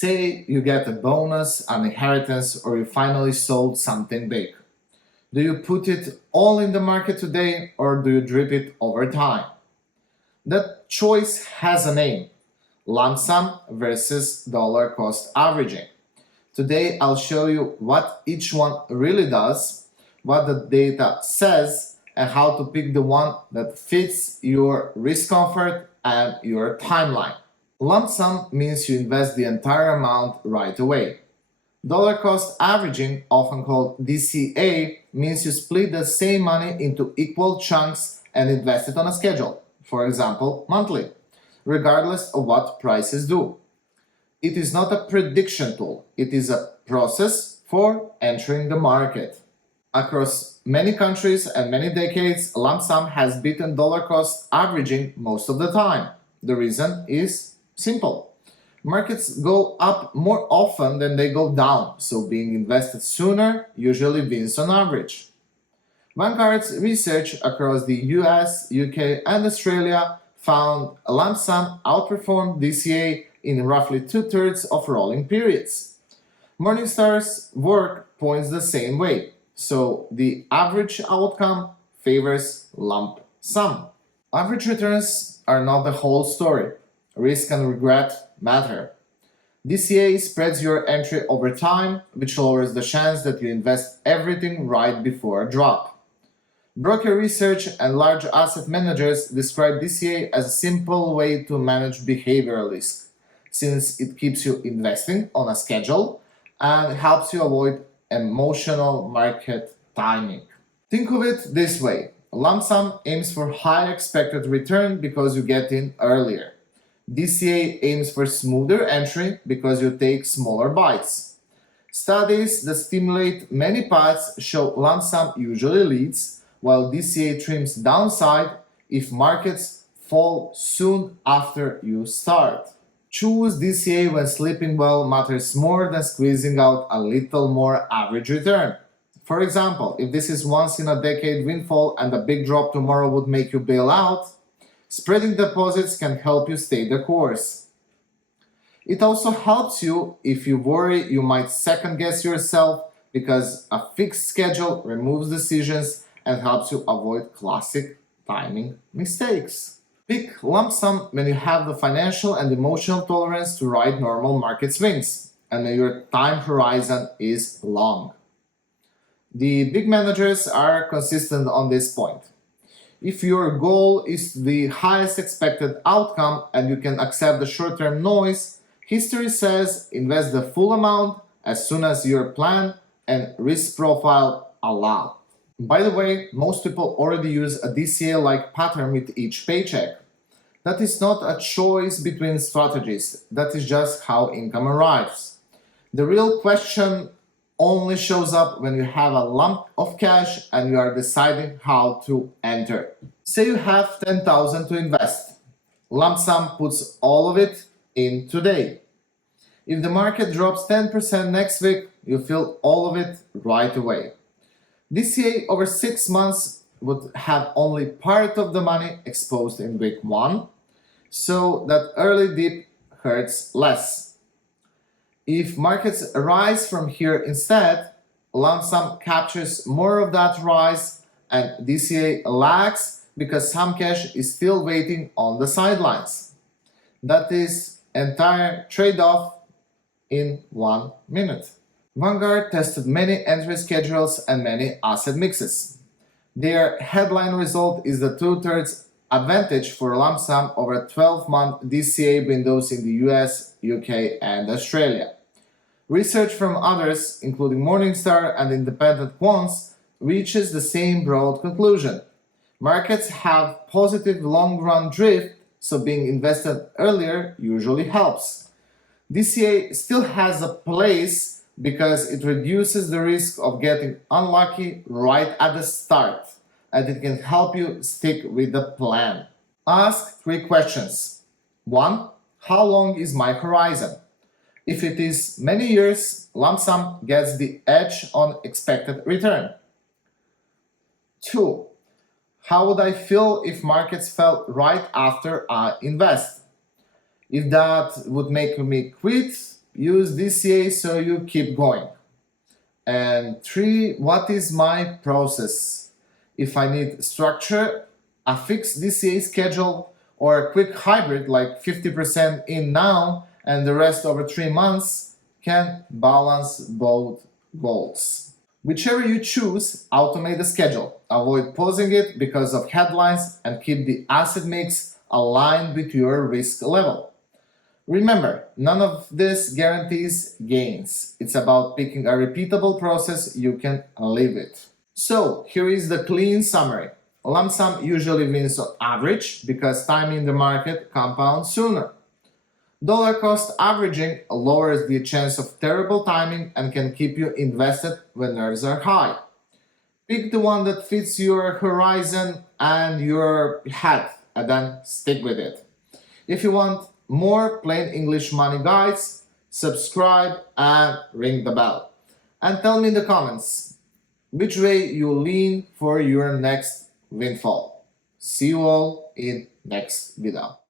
Say you get a bonus, an inheritance, or you finally sold something big. Do you put it all in the market today or do you drip it over time? That choice has a name: lump sum versus dollar cost averaging. Today I'll show you what each one really does, what the data says, and how to pick the one that fits your risk comfort and your timeline. Lump sum means you invest the entire amount right away. Dollar cost averaging, often called DCA, means you split the same money into equal chunks and invest it on a schedule, for example, monthly, regardless of what prices do. It is not a prediction tool, it is a process for entering the market. Across many countries and many decades, lump sum has beaten dollar cost averaging most of the time. The reason is simple. Markets go up more often than they go down, so being invested sooner usually wins on average. Vanguard's research across the US, UK, and Australia found a lump sum outperformed DCA in roughly two-thirds of rolling periods. Morningstar's work points the same way, so the average outcome favors lump sum. Average returns are not the whole story. Risk and regret matter. DCA spreads your entry over time, which lowers the chance that you invest everything right before a drop. Broker research and large asset managers describe DCA as a simple way to manage behavioral risk, since it keeps you investing on a schedule and helps you avoid emotional market timing. Think of it this way: lump sum aims for high expected return because you get in earlier. DCA aims for smoother entry because you take smaller bites. Studies that stimulate many paths show lump sum usually leads, while DCA trims downside if markets fall soon after you start. Choose DCA when sleeping well matters more than squeezing out a little more average return. For example, if this is once in a decade windfall and a big drop tomorrow would make you bail out, spreading deposits can help you stay the course. It also helps you if you worry you might second guess yourself, because a fixed schedule removes decisions and helps you avoid classic timing mistakes. Pick lump sum when you have the financial and emotional tolerance to ride normal market swings and when your time horizon is long. The big managers are consistent on this point. If your goal is the highest expected outcome and you can accept the short-term noise, history says invest the full amount as soon as your plan and risk profile allow. By the way, most people already use a DCA-like pattern with each paycheck. That is not a choice between strategies, that is just how income arrives. The real question only shows up when you have a lump of cash and you are deciding how to enter. Say you have 10,000 to invest. Lump sum puts all of it in today. If the market drops 10% next week, you feel all of it right away. DCA over 6 months would have only part of the money exposed in week 1, so that early dip hurts less. If markets rise from here instead, lump sum captures more of that rise and DCA lags because some cash is still waiting on the sidelines. That is entire trade-off in 1 minute. Vanguard tested many entry schedules and many asset mixes. Their headline result is the two-thirds advantage for lump sum over 12-month DCA windows in the US, UK, and Australia. Research from others, including Morningstar and independent quants, reaches the same broad conclusion. Markets have positive long-run drift, so being invested earlier usually helps. DCA still has a place because it reduces the risk of getting unlucky right at the start, and it can help you stick with the plan. Ask 3 questions. 1. How long is my horizon? If it is many years, lump sum gets the edge on expected return. 2. How would I feel if markets fell right after I invest? If that would make me quit, use DCA so you keep going. And 3, what is my process? If I need structure, a fixed DCA schedule, or a quick hybrid like 50% in now and the rest over 3 months, can balance both goals. Whichever you choose, automate the schedule. Avoid pausing it because of headlines and keep the asset mix aligned with your risk level. Remember, none of this guarantees gains. It's about picking a repeatable process you can live with. So, here is the clean summary. Lump sum usually wins on average because time in the market compounds sooner. Dollar cost averaging lowers the chance of terrible timing and can keep you invested when nerves are high. Pick the one that fits your horizon and your head and then stick with it. If you want more plain English money guides, subscribe and ring the bell. And tell me in the comments which way you lean for your next windfall. See you all in next video.